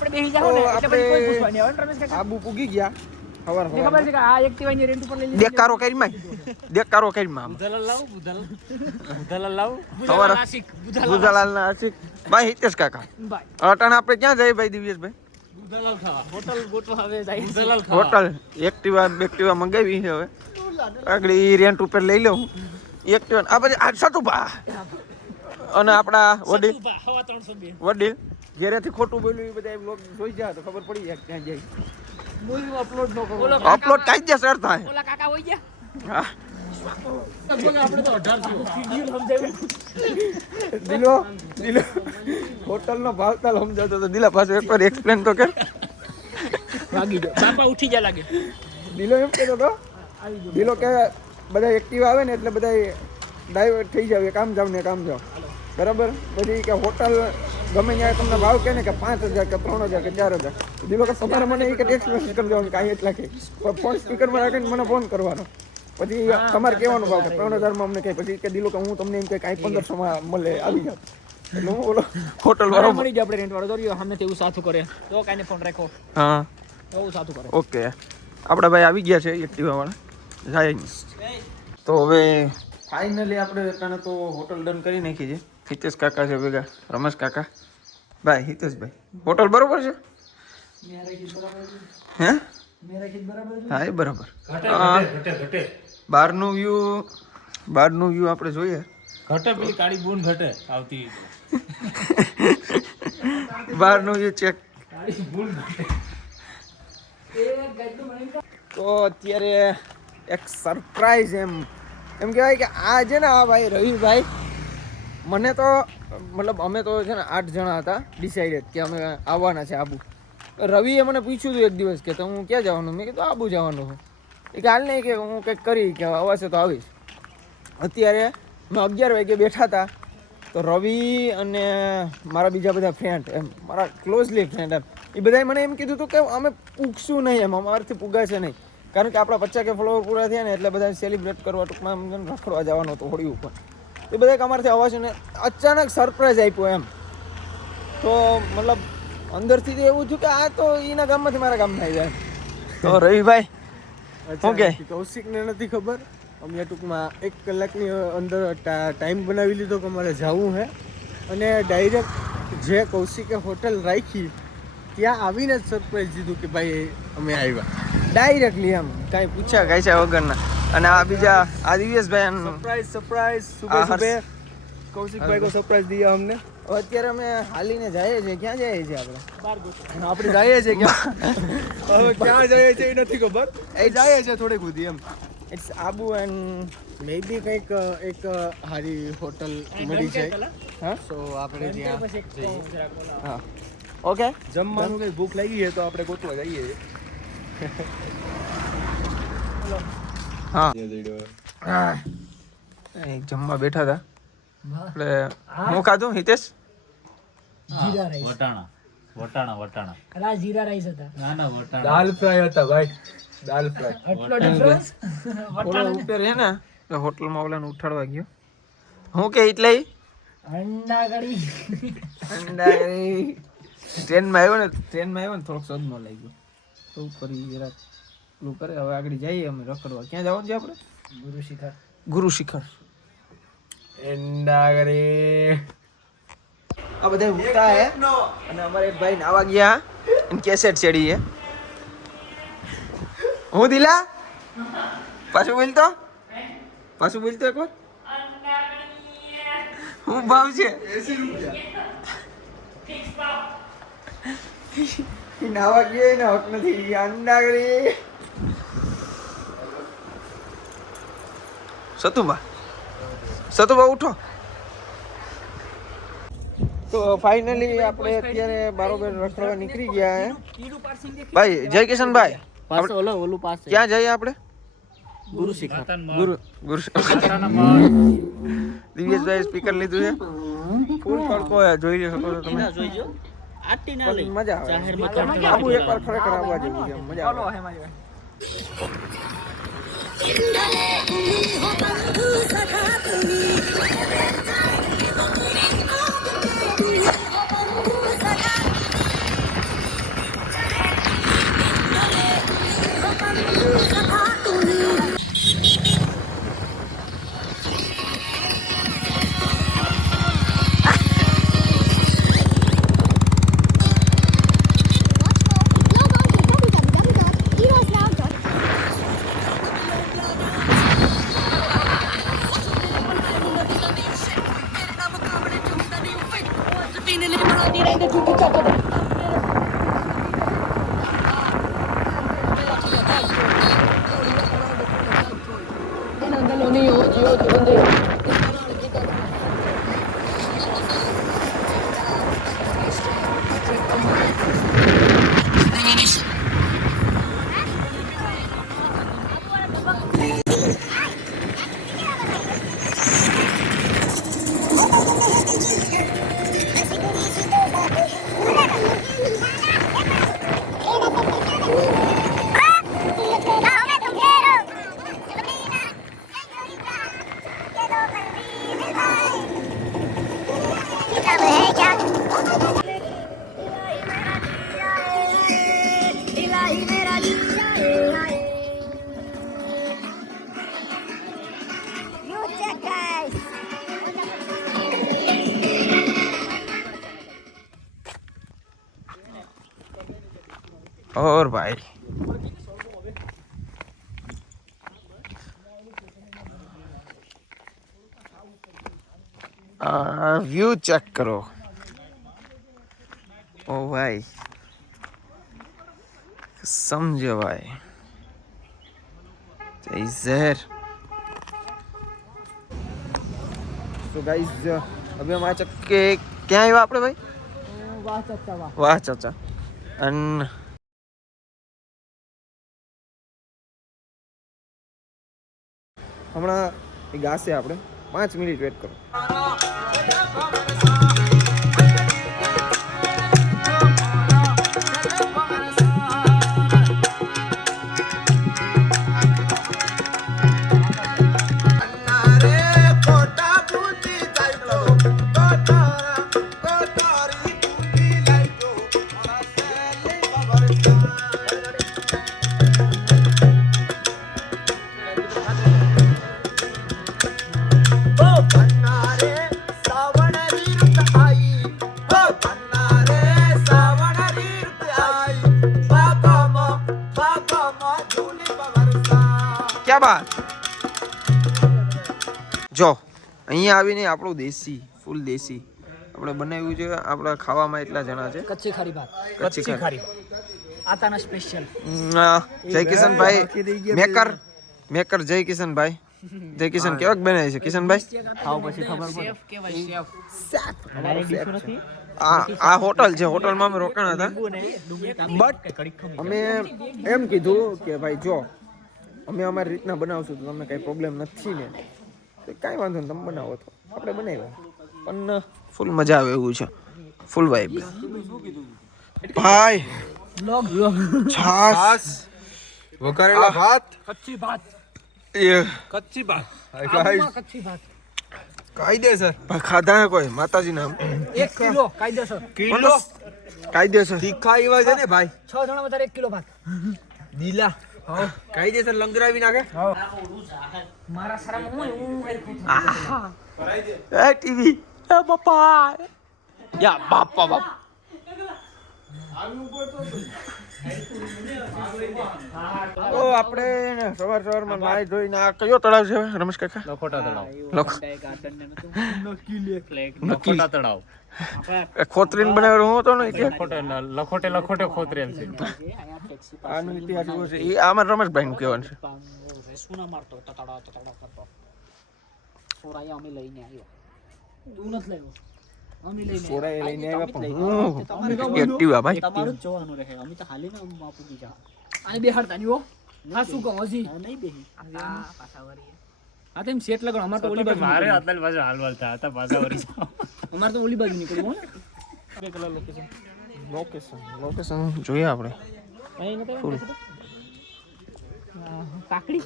આપણે બેહી જાવ ને એટલે પછી કોઈ પૂછવાની આવે રમેશ કાકા આબુ પૂગી ગયા ખબર ખબર છે કે આ એક્ટિવા ની રેન્ટ ઉપર લઈ લીધી દેકારો કરીમાં બુધાલાલ લાવ ખબર બુધાલાલ ના આશિક ભાઈ હિતેશ કાકા ભાઈ અટાણ આપણે ક્યાં જઈએ ભાઈ દિવ્યેશભાઈ બુધાલાલ ખાવા હોટલ ગોઠવા આવે જાય બુધાલાલ હોટલ એક્ટિવા મંગાવી છે હવે આગળ ઈ રેન્ટ ઉપર લઈ લઉં એક્ટિવા આ પછી આ સતુભા અને આપણા વડીલ ઘેરેથી ખોટું બોલ્યું એ બધા બ્લોગ જોઈ જાય તો ખબર પડી જાય ક્યાં જાય મૂવી અપલોડ નો કરો અપલોડ કાયદેસર થાય ઓલા કાકા હોઈ ગયા હા આપણે તો 1800 દિલો હોટલ નો ભાવ તાલ સમજાવતો તો દિલા પાસે એકવાર એક્સપ્લેન તો કર ભાગી ગયો બાપા ઉઠી જા લાગે દિલો એમ કહેતો તો દિલો કે બધા એક્ટિવ આવે ને એટલે બધા ડાયવર્ટ થઈ જાવ કામ જાવ બરાબર પછી કે હોટલ ગમે ત્યાં તમને ભાવ કે ને કે 5000 કે 3000 કે 4000 દિલો કે તમારે મને એ કે એક્સપ્લેન કરી દેવાનું કાંઈ એટલા કે ફોન સ્પીકરમાં રાખીને મને ફોન કરવાનો પછી તમારે કહેવાનો ભાવ કે 3000 માં અમને કહે પછી કે દિલો કે હું તમને એમ કે કાંઈ 1500 માં મળે આવી જાવ એટલે હું બોલો હોટલ વાળો મળી જાય આપણે રેન્ટ વાળો દોર્યો સામે તેવું સાથું કરે તો કાઈને ફોન રાખો હા બહુ સાથું કરે ઓકે આપણા ભાઈ આવી ગયા છે એક્ટિવા વાળા જાય તો હવે ફાઇનલી આપણે તને તો હોટલ ડન કરી નાખી છે હિતેશ કાકા છે ભેગા રમેશ કાકા ભાઈ હિતેશભાઈ હોટલ બરોબર છે હે હા એ બરાબર બહારનું વ્યૂ આપણે જોઈએ ઘટે પેલી કાળી બૂન ઘટે આવતી બહારનું વ્યૂ ચેક કાળી બૂન ઘટે તો અત્યારે એક સરપ્રાઈઝ એમ કહેવાય કે આ છે ને આ ભાઈ રવિભાઈ મને તો મતલબ અમે તો છે ને 8 જણા હતા ડિસાઇડેડ કે અમે આવવાના છે આબુ રવિએ મને પૂછ્યું હતું એક દિવસ કે તો હું ક્યાં જવાનું મેં કીધું આબુ જવાનું છે એ કે હાલ નહીં કે હું કંઈક કરી કે આવશે તો આવીશ અત્યારે મેં 11 વાગે બેઠા હતા તો રવિ અને મારા બીજા બધા ફ્રેન્ડ એમ મારા ક્લોઝલી ફ્રેન્ડ એમ એ બધાએ મને એમ કીધું હતું કે અમે પૂગશું નહીં એમ અમારાથી પૂગાશે નહીં કારણ કે આપણા 50 કે ફોલોવર પૂરા થયા ને એટલે બધા સેલિબ્રેટ કરવા ટૂંકમાં એમ રખડવા જવાનો હતો હોળી ઉપર એ બધા અમારાથી અવાજ ને અચાનક સરપ્રાઈઝ આપ્યો એમ તો મતલબ અંદરથી તો એવું થયું કે આ તો એના ગામમાંથી મારા ગામમાં આવી જાય તો રવિભાઈ ઓકે કૌશિકને નથી ખબર અમે ટૂંકમાં 1 કલાકની અંદર ટાઈમ બનાવી લીધો કે અમારે જવું છે અને ડાયરેક્ટ જે કૌશિકે હોટલ રાખી ત્યાં આવીને જ સરપ્રાઈઝ દીધું કે ભાઈ અમે આવ્યા ડાયરેક્ટલી એમ કાંઈ પૂછ્યા કાંઈ છે વગરના અને આ બીજા આ દિવ્યેશભાઈ સરપ્રાઈઝ સુબે કૌશિકભાઈ કો સરપ્રાઈઝ દિયા અમને અત્યારે અમે હાલીને જઈએ છીએ ક્યાં જઈએ છીએ આપણે જઈએ છીએ ક્યાં હવે ક્યાં જઈએ છીએ એ નથી ખબર એ જઈએ છીએ થોડીક સુધી એમ ઇટ્સ આબુ એન્ડ મે બી કંઈક એક સારી હોટલ મળી છે હા સો આપણે ત્યાં હા ઓકે જમવાનું કંઈ ભૂખ લાગી છે તો આપણે ગોતવા જઈએ હા જમવા બેઠા હતા એટલે હું ખાધું હિતેશ જીરા રાઈસ વટાણા અલા જીરા રાઈસ હતા ના વટાણા દાલ ફ્રાય હતા ભાઈ દાલ ફ્રાય આટલો ડિફરન્સ ઓલો ઉપર હે ને હોટલમાં ઓલાને ઉઠાડવા ગયો હું કે એટલે અંડા કઢી ટ્રેનમાં આવ્યો ને થોડોક સદમાં લાગ્યો તો ઉપર જરાક પેલું કરે હવે આગળ જઈએ અમે રખડવા ક્યાં જવાનું છે આપણે ગુરુ શિખર આ બધા ઉઠતા હે અને અમારે એક ભાઈ નાવા ગયા એની કેસેટ ચડી હે હું દિલા પાછું બોલતો એક વાર હું ભાવ છે નાવા ગયા એને હક નથી અંડા કરી સતુભા ઉઠો તો ફાઇનલી આપણે અત્યારે બારોબર રખડવા નીકળી ગયા હે ભાઈ જય કિશનભાઈ પાસ ઓલું પાસ ક્યાં જઈએ આપણે ગુરુ શિખર દિવ્યેશભાઈ સ્પીકર લીધું છે ફૂલ તડકો જોઈ શકો છો તમે જોઈજો આટી ના લઈ મજા આવે જાહેરમાં આબુ એકવાર ખરેખર આવવા જેવું છે મજા આવે और भाई व्यू चेक करो। ओ भाई समझो भाई जहर। तो गाइस अभी हम आ चुके क्या આવ્યા આપણે ભાઈ? વાહ ચાચા વાહ. વાહ ચાચા અને હમણાં ગાશે આપણે 5 મિનિટ વેટ કરો. क्या बात જો અહીંયા આવીને આપણું દેશી ફૂલ દેશી આપણે બનાવ્યું છે. આપણા ખાવામાં એટલા જણા છે. કચ્છી ખારી ભાત. કચ્છી ખારી આતાના સ્પેશિયલ. જય કિશનભાઈ મેકર જય કિશનભાઈ. જય કિશન કેવાક બનાવે છે કિશનભાઈ? ખાવ પછી ખબર પડે. શેફ કહેવાય શેફ. અમારે ડીશ નથી. આ હોટલ છે. હોટલમાં અમે રોકાણા હતા. બટ અમે એમ કીધું કે ભાઈ જો અમે અમારી રીતના બનાવશું તો તમને કઈ પ્રોબ્લેમ નથી ને, તો કાંઈ વાંધો નહીં, તમે બનાવો તો આપણે બનાવ્યા. પણ ફૂલ મજા આવે એવું છે, ફૂલ વાઇબ. ભાઈ છાસ વઘારેલા ભાત, કચ્છી ભાત. કચ્છી ભાત કચ્છી ભાત કાયદેસર ખાધા હે કોઈ માતાજી નામ 1 કિલો કાયદેસર. કિલો કાયદેસર તીખા એવા છે ને ભાઈ. 6 જણા વધારે 1 કિલો ભાત દીલા કાયદેસર લંગરાવી નાખે. મારા સારામાં હું એ ટીવી એ બાપા યા બાપા બાપ. તો આપણે સવારમાં નાઈ ધોઈને આ કયો તળાવ છે રમેશ કાકા? લખોટા તળાવ. નકલી તળાવ. ખોતરીને બનાવેલો હું હતો ને લખોટે ખોતરેલ છે. આનો ઇતિહાસ એવો છે. એ આમાં રમેશભાઈ નું કહેવાનું છે. સુના મારતો તતડા કરતો સોરાયા અમે લઈને આવ્યો. તું નથી લાવ્યો. અમે લઈને સોરાએ લઈને આવ્યા પણ હું એક્ટિવ આ ભાઈ. તમારું જ જોવાનું રહે. અમે તો હાલીને બાપુ બીજા આને બેહાડતા નહીં હો. ના શું કહું હજી નહીં બેહી. આ પાછા વરી આ તેમ સેટ લગણ. અમાર તો ઓલી બાજુ મારે આટલા પાછા હાલવાલ થયા હતા પાછા વરી. અમાર તો ઓલી બાજુ નીકળ્યું હો ને. 2 કલાક લોકેશન જોઈએ આપણે. અહીં નથી કાકડી